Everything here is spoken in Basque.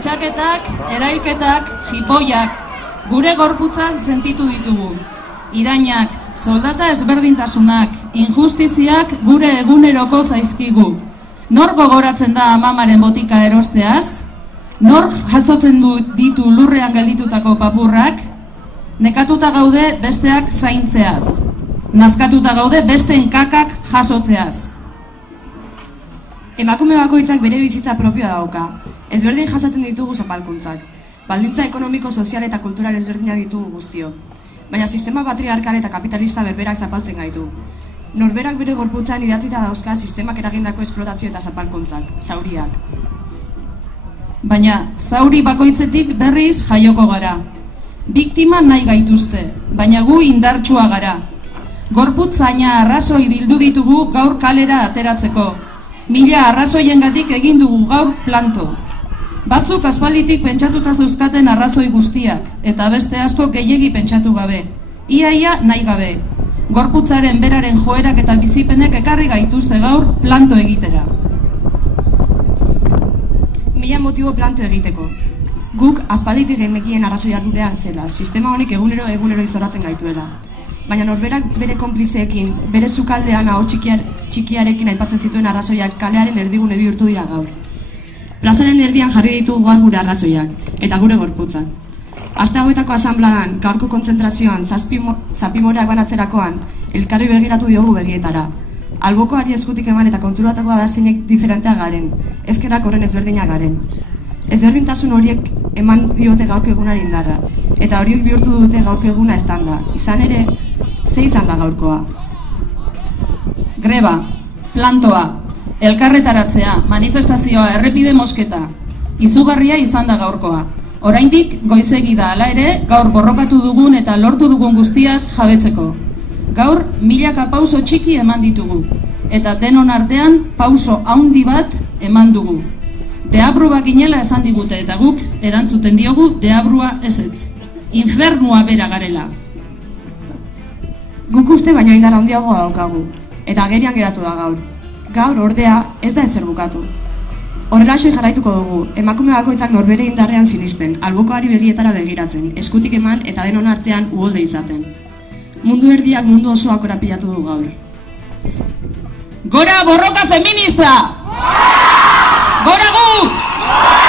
bortxaketak, erailketak, jipoiak, gure gorputzan sentitu ditugu. Irainak, soldata ezberdintasunak, injustiziak gure eguneroko zaizkigu. Nor gogoratzen da amamaren botika erosteaz? Nor jasotzen ditu lurrean gelditutako papurrak? Nekatuta gaude besteak zaintzeaz. Nazkatuta gaude besteen kakak jasotzeaz. Emakume bakoitzak bere bizitza propioa dauka. Ezberdin jasaten ditugu zapalkuntzak. Baldintza ekonomiko, sozial eta kultural ezberdinak ditugu guztio. Baina sistema patriarkal eta kapitalista berberak zapaltzen gaitu. Norberak bere gorputzan idatzita dauzka sistemak eragindako esplotazio eta zapalkuntzak, zauriak. Baina zauri bakoitzetik berriz jaioko gara. Biktima nahi gaituzte, baina gu indartsua gara. Gorputzaina arrazoi bildu ditugu gaur kalera ateratzeko. 1000 arrazoiengatik egin dugu gaur planto. Batzuk aspalditik pentsatuta zeuzkaten arrazoi guztiak, eta beste asko gehiegi pentsatu gabe. Ia nahi gabe. Gorputzaren beraren joerak eta bizipenek ekarri gaituzte gaur planto egitera. 1000 motibo planto egiteko. Guk aspalditik genekien arrazoiak gurean zela, sistema honek egunero izoratzen gaituela. Baina norberak bere konplizeekin, bere sukaldean hau txikiarekin aipatzen zituen arrazoiak kalearen erdigune bihurtu dira gaur. Plazaren erdian jarri ditugu gaur gure arrazoiak, eta gure gorputzak. Aste hauetako asanbladan, gaurko kontzentrazioan, zapimoreak banatzerakoan, elkarri begiratu diogu begietara. Albokoari eskutik eman eta konturatakoa da zeinek diferenteak garen, ezkerrak horren ezberdinak garen. Ezberdintasun horiek eman diote gaurko egunari indarra, eta horiek bihurtu dute gaurko eguna estanda. Izan ere, ze izan da gaurkoa? Greba, plantoa, elkarretaratzea, manifestazioa, errepide mosketa. Izugarria izan da gaurkoa. Oraindik goizegi da, hala ere, gaur borrokatu dugun eta lortu dugun guztiaz jabetzeko. Gaur, 1000 pauso txiki eman ditugu, eta denon artean pauso handi bat eman dugu. Deabrua ginela esan digute, eta guk erantzuten diogu deabrua ezetz. Infernua bera garela. Guk uste baino indar handiagoa daukagu, eta agerian geratu da gaur. Gaur ordea ez da ezer bukatu. Horrelaxe jarraituko dugu, emakume bakoitzak norbere indarrean sinisten, albokoari begietara begiratzen, eskutik eman eta denon artean uholde izaten. Mundu erdiak mundu osoa korapilatu du gaur. Gora borroka feminista! Gora gu!